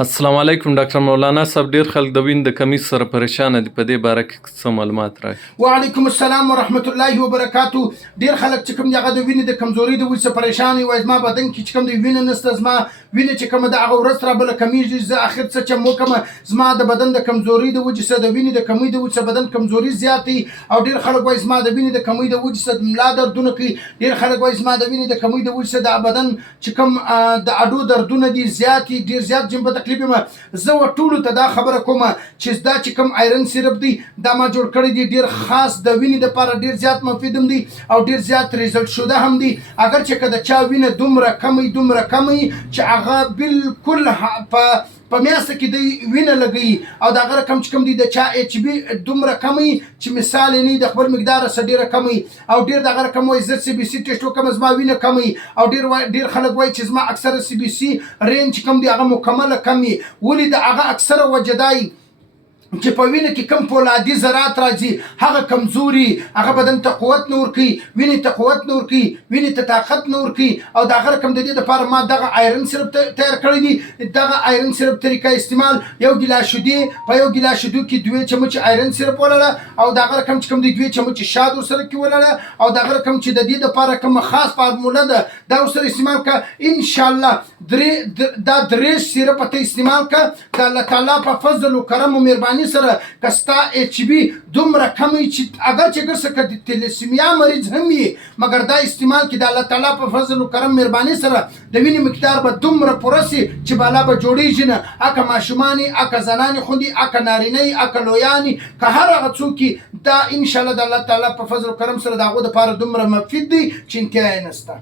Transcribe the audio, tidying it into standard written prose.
السلام علیکم ډاکټر مولانا صاحب، ډیر خلک د وینې د کمی سره پریشان دي، په دې باره کې څه معلومات راکړئ. وعلیکم السلام ورحمت الله وبرکاتو. ډیر خلک چې کوم دي هغه د وینې د کمزوري د وجې څخه پریشان وي، وایي زما بدن کې چې کوم دی وینه نشته، زما وینه چې کومه ده هغه ورځ را بله کمیږي، زه اخر څه چم وکړم، زما د بدن د کمزوري د وجې څخه د وینې د کمی د وجې څخه بدن کمزوري زیات دی. او ډیر خلک وایي زما د وینې د کمی د وجې څخه ملا دردونه کوي، ډیر خلک وایي زما د وینې د کمی د وجې څخه د بدن چې کوم د اډو دردونه دي زیات دي، ډیر زیات جنبه تکلیف یم. زه ټولو ته دا خبره کوم چې دا چې کوم آیرن سیرپ دی دا ما جوړ کړی دی، ډیر خاص د وینې دپاره ډیر زیات مفید هم دی او ډیر زیات ریزلټ شده هم دی. اگر چې که د چا وینه دومره کمی چې هغه بالکل په میاشته کې دی وینه لګوي او د هغه رقم چې کوم دی د چا ایچ بي دومره کمی چې مثال یې نه د خپل مقدار څخه ډیره کمی او ډیر د هغه رقم وایي زه سی بي سي ټیسټ وکړم زما وینه کمی او ډیر خلک وایي چې زما اکثره سی بي سي رینج کوم دی هغه مکمله کمی. ولې د هغه اکثره وجه دی چې په وینه کې کم فولادي ذرات راځي، هغه کمزوري، هغه بدن ته قوت نه ورکوي، وینې ته قوت نه ورکوي، وینې ته طاقت نه ورکوي. او د هغه رقم د دې دپاره ما دغه آیرن سیرپ تیار کړی دی. دغه آیرن سیرپ طریقه استعمال: یو ګیلاس شیدې، په یو ګیلاس شیدو کې 2 چمچ آیرن سیرپ ولړه او د هغه رقم چې کوم دی 2 چمچ شات ورسره کې ولړه او د هغه رقم چې د دې دپاره کومه خاص فارموله ده دا ورسره استعمال کړه. انشاءالله دا 3 سیرپ ته استعمال کړه. د الله تعالی په فضل و کرم و مهرباني سره کستا ایچ بی دومره کمی چې اگر چې ګرسه که تلسیمیا مریض هم یې مګر دا استعمال کې د الله تعالی په فضل و کرم مهرباني سره د وینې مقدار به دومره پوره سي چې بالا به جوړیږي نه، اکه ماشومانې، اکه زنانې خوندي، اکه نارینه‌ای، اکه لویانې، که هر هغه څوک دا انشاءالله د الله تعالی په فضل و کرم سره د هغو دپاره دومره مفید دی چې انتها یې نشته.